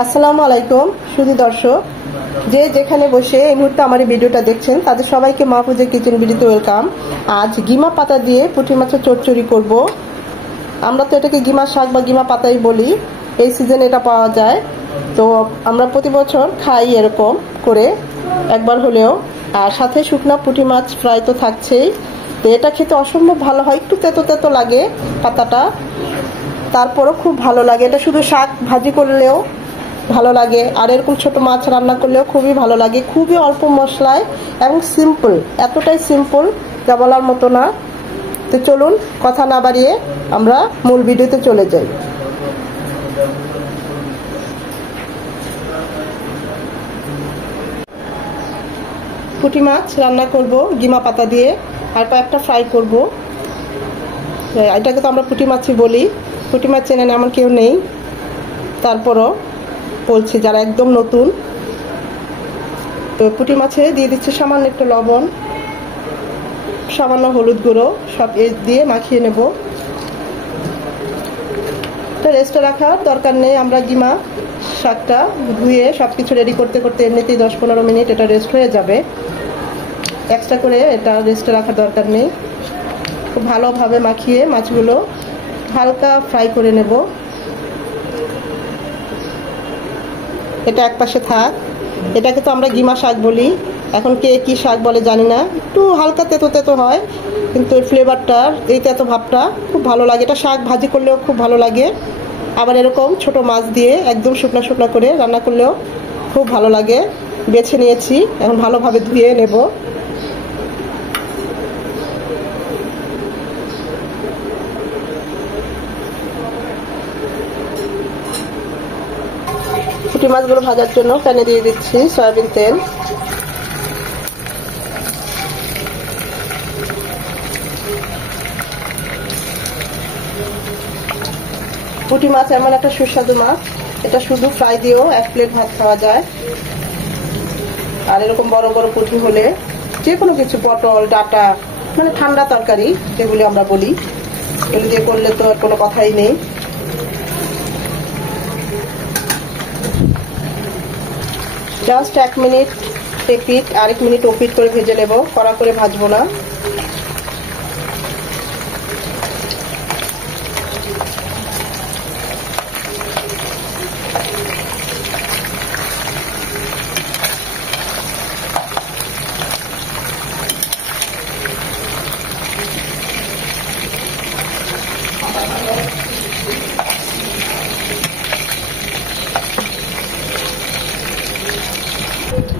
আসসালামু আলাইকুম সুধী দর্শক, যে যেখানে বসে এই মুহূর্তে আমার এই ভিডিওটা দেখছেন তাদের সবাইকে মাহফুজের কিচেন ভিডিওতে ওয়েলকাম। আজ গিমা পাতা দিয়ে পুঁটি মাছের চচ্চড়ি করব। আমরা তো এটাকে গিমা শাক বা গিমা পাতাই বলি, এই সিজনে এটা পাওয়া যায়। তো আমরা প্রতি বছর খাই এরকম করে একবার হলেও, আর সাথে শুকনা পুঁটি মাছ ফ্রাই তো থাকছেই। তো এটা খেতে অসম্ভব ভালো হয়, একটু তেতো তেতো লাগে পাতাটা, তারপরও খুব ভালো লাগে। এটা শুধু শাক ভাজি করলেও ভালো লাগে, আর এরকম ছোট মাছ রান্না করলেও খুবই ভালো লাগে। খুবই অল্প মশলায় এবং সিম্পল, এতটাই সিম্পল যা বলার মতো না। তো চলুন কথা না বাড়িয়ে আমরা মূল ভিডিওতে চলে যাই। পুঁটি মাছ রান্না করব গিমা পাতা দিয়ে, আর কয়েকটা ফ্রাই করব। এটাকে তো আমরা পুঁটি মাছই বলি। পুঁটি মাছ চেনেন এমন কেউ নেই, তারপরও বলছি যারা একদম নতুন। তো পুঁটি মাছে দিয়ে দিচ্ছি সামান্য একটু লবণ, সামান্য হলুদ গুঁড়ো, সব দিয়ে মাখিয়ে নেব। এটা রেস্টে রাখার দরকার নেই, আমরা গিমা শাকটা ধুয়ে সব কিছু রেডি করতে করতে এমনিতেই 10-15 মিনিট এটা রেস্ট হয়ে যাবে। এক্সট্রা করে এটা রেস্টে রাখার দরকার নেই। খুব ভালোভাবে মাখিয়ে মাছগুলো হালকা ফ্রাই করে নেব। এটা এক পাশে থাক। এটাকে তো আমরা গিমা শাক বলি, এখন কে কি শাক বলে জানি না। একটু হালকা তেতো তেতো হয়, কিন্তু এর ফ্লেভারটা, এই তেতো ভাবটা খুব ভালো লাগে। এটা শাক ভাজি করলেও খুব ভালো লাগে, আবার এরকম ছোট মাছ দিয়ে একদম শুকনা শুকনা করে রান্না করলেও খুব ভালো লাগে। বেছে নিয়েছি, এখন ভালোভাবে ধুয়ে নেব। পুঁটি মাছগুলো ভাজার জন্য প্যানে দিয়ে দিচ্ছি সয়াবিন তেল। পুঁটি মাছ এমন একটা সুস্বাদু মাছ, এটা শুধু ফ্রাই দিয়েও 1 প্লেট ভাত খাওয়া যায়। আর এরকম বড় বড় পুঁটি হলে যে কোনো কিছু, পটল, ডাঁটা, মানে ঠান্ডা তরকারি যেগুলি আমরা বলি, এগুলো দিয়ে করলে তো আর কোনো কথাই নেই। জাস্ট 1 মিনিট এপিট আর 1 মিনিট ওপিট করে ভেজে নেব, কড়া করে ভাজবো না।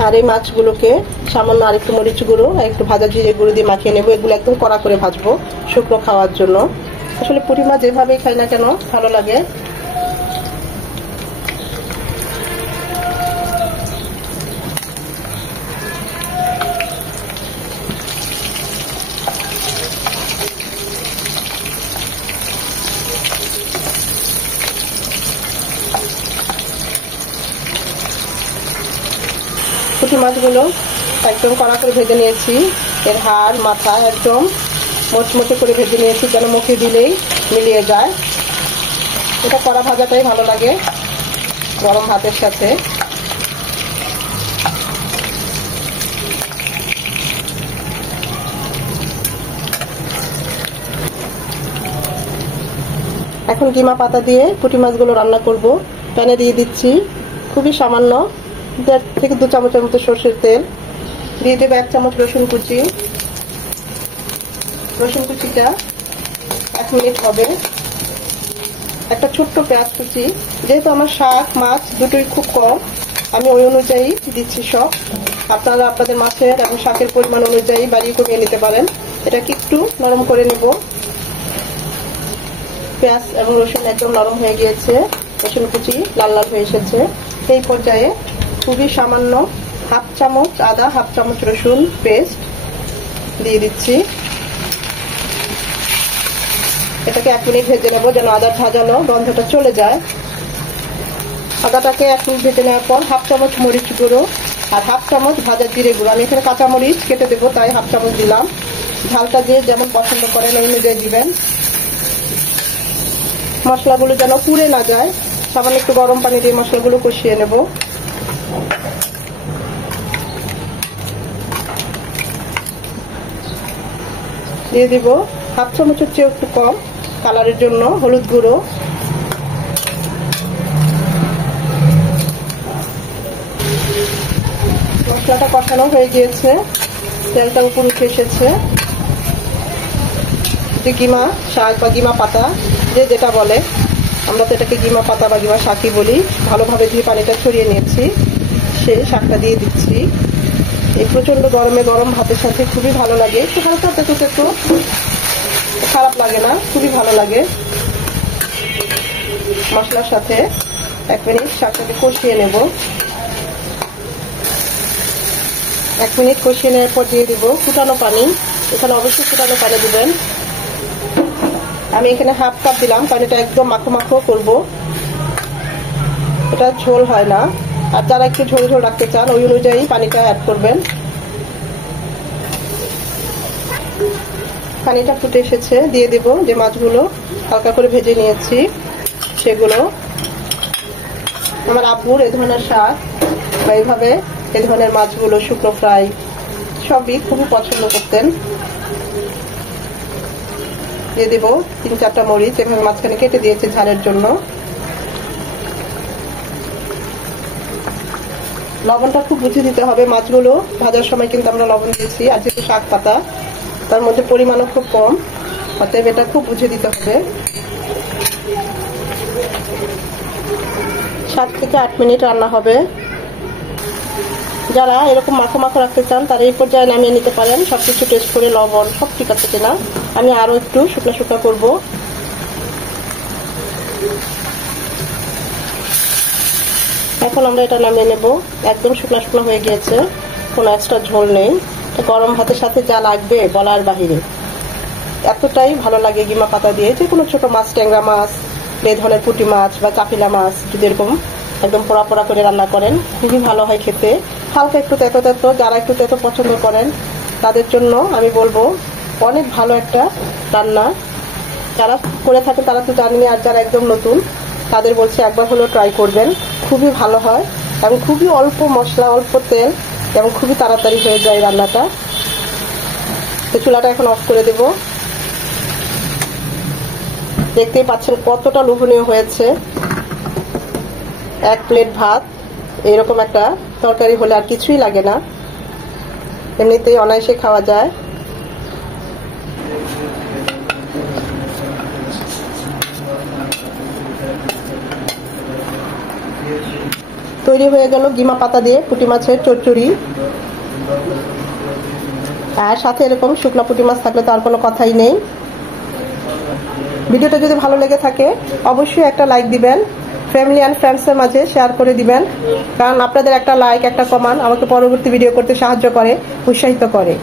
আর এই মাছগুলোকে সামান্য আরেকটু মরিচ গুঁড়ো আর একটু ভাজা জিরে গুঁড়ো দিয়ে মাখিয়ে নেবো। এগুলো একদম কড়া করে ভাজবো শুকনো খাওয়ার জন্য। আসলে পুঁটি মাছ যেভাবেই খাই না কেন ভালো লাগে। পুঁটি মাছগুলো একদম কড়া করে ভেজে নিয়েছি, এর হাড় মাথা একদম মচমচে করে ভেজে নিয়েছি, যেন মুখে দিলেই মিলিয়ে যায়। এটা কড়া ভাজাটাই ভালো লাগে গরম ভাতের সাথে। এখন গিমা পাতা দিয়ে পুঁটি মাছগুলো রান্না করব। প্যানে দিয়ে দিচ্ছি খুবই সামান্য 1.5 থেকে 2 চামচের মতো সরষের তেল। দিয়ে দেবো 1 চামচ রসুন কুচি। রসুন কুচিটা 1 মিনিট হবে। একটা ছোট্ট পেঁয়াজ কুচি, যেহেতু আমার শাক মাছ দুটোই খুব কম, আমি ওই অনুযায়ী দিচ্ছি সব। আপনারা আপনাদের মাছের এবং শাকের পরিমাণ অনুযায়ী বাড়িয়ে কমিয়ে নিতে পারেন। এটাকে একটু নরম করে নেব। পেঁয়াজ এবং রসুন একদম নরম হয়ে গিয়েছে, রসুন কুচি লাল লাল হয়ে এসেছে। এই পর্যায়ে খুবই সামান্য 1/2 চামচ আদা, 1/2 চামচ রসুন পেস্ট দিয়ে দিচ্ছি। এটাকে 1 মিনিট ভেজে নেব, যেন আদার ভাজানো গন্ধটা চলে যায়। আদাটাকে 1 মিনিট ভেজে নেওয়ার পর 1/2 চামচ মরিচ গুঁড়ো আর 1/2 চামচ ভাজা জিরে গুঁড়ো, আমি এখানে কাঁচা মরিচ কেটে দেবো তাই 1/2 চামচ দিলাম। ঝালটা যে যেমন পছন্দ করেন ওই অনুযায়ী দিবেন। মশলাগুলো যেন পুড়ে না যায় সামান্য একটু গরম পানি দিয়ে মশলাগুলো কষিয়ে নেব। দিয়ে দিব হাফ চামচের চেয়ে একটু কম কালারের জন্য হলুদ গুঁড়ো। মশলাটা কষানো হয়ে গিয়েছে, তেলটা উপর উঠে এসেছে। গিমা শাক বা গিমা পাতা যে যেটা বলে, আমরা তো এটাকে গিমা পাতা বা গিমা শাকই বলি। ভালোভাবে ধুয়ে পানিটা ছড়িয়ে নিয়েছি, সেই শাকটা দিয়ে দিচ্ছি। এই প্রচন্ড গরমে গরম ভাতের সাথে খুবই ভালো লাগে। একটু হালকা তেতো তেতো, খারাপ লাগে না, খুবই ভালো লাগে। মশলার সাথে 1 মিনিট শাকটাকে কষিয়ে নেব। 1 মিনিট কষিয়ে নেওয়ার পর দিয়ে দিব ফুটানো পানি। এখানে অবশ্যই ফুটানো পানি দিবেন। আমি এখানে হাফ কাপ দিলাম, পানিটা একদম মাখো মাখো করবো, এটা ঝোল হয় না। আর যারা একটু ঝোল ঝোল রাখতে চান ওই অনুযায়ী পানিটা অ্যাড করবেন। পানিটা ফুটে এসেছে, দিয়ে দেব যে মাছগুলো হালকা করে ভেজে নিয়েছি সেগুলো। আমার আব্বুর এই ধরনের শাক বা এইভাবে এই ধরনের মাছগুলো শুকনো ফ্রাই সবই খুবই পছন্দ করতেন। দিয়ে দেব 3-4টা মরিচ, এভাবে মাঝখানে কেটে দিয়েছি ঝালের জন্য। লবণটা খুব বুঝে দিতে হবে, মাছগুলো ভাজার সময় কিন্তু আমরা লবণ দিয়েছি। আর যেহেতু শাক পাতা তার মধ্যে পরিমাণও খুব কম, অতএব এটা খুব বুঝে দিতে হবে। 7 থেকে 8 মিনিট রান্না হবে। যারা এরকম মাখো মাখো রাখতে চান তারা এই পর্যায়ে নামিয়ে নিতে পারেন। সবকিছু টেস্ট করে লবণ সব ঠিক আছে কিনা। আমি আরো একটু শুকনো শুকনো করবো। এখন আমরা এটা নামিয়ে নেব। একদম শুকনো শুকনো হয়ে গিয়েছে, কোনো এক্সট্রা ঝোল নেই। গরম ভাতের সাথে যা লাগবে বলার বাহিরে, এতটাই ভালো লাগে গিমা পাতা দিয়ে। যে কোনো ছোট মাছ, ট্যাংরা মাছ, এই ধরনের পুঁটি মাছ বা চাপিলা মাছ যদি এরকম একদম পোড়া পোড়া করে রান্না করেন খুবই ভালো হয় খেতে। হালকা একটু তেতো তেতো, যারা একটু তেতো পছন্দ করেন তাদের জন্য আমি বলবো অনেক ভালো একটা রান্না। যারা করে থাকেন তারা তো জানেনি, আর যারা একদম নতুন তাদের বলছি একবার হলেও ট্রাই করবেন, খুবই ভালো হয় এবং খুবই অল্প মশলা, অল্প তেল এবং খুবই তাড়াতাড়ি হয়ে যায় রান্নাটা। তো চুলাটা এখন অফ করে দেব। দেখতেই পাচ্ছেন কতটা লোভনীয় হয়েছে। 1 প্লেট ভাত, এরকম একটা তরকারি হলে আর কিছুই লাগে না, এমনিতেই অনায়াসে খাওয়া যায়। তৈরি হয়ে গেল গিমা পাতা দিয়ে পুঁটি মাছের চচ্চড়ি। আর সাথে এরকম শুকনা পুঁটি মাছ থাকলে তো আর কোনো কথাই নেই। ভিডিওটা যদি ভালো লেগে থাকে অবশ্যই একটা লাইক দিবেন, ফ্যামিলি অ্যান্ড ফ্রেন্ডসের মাঝে শেয়ার করে দিবেন, কারণ আপনাদের একটা লাইক, একটা কমেন্ট আমাকে পরবর্তী ভিডিও করতে সাহায্য করে, উৎসাহিত করে।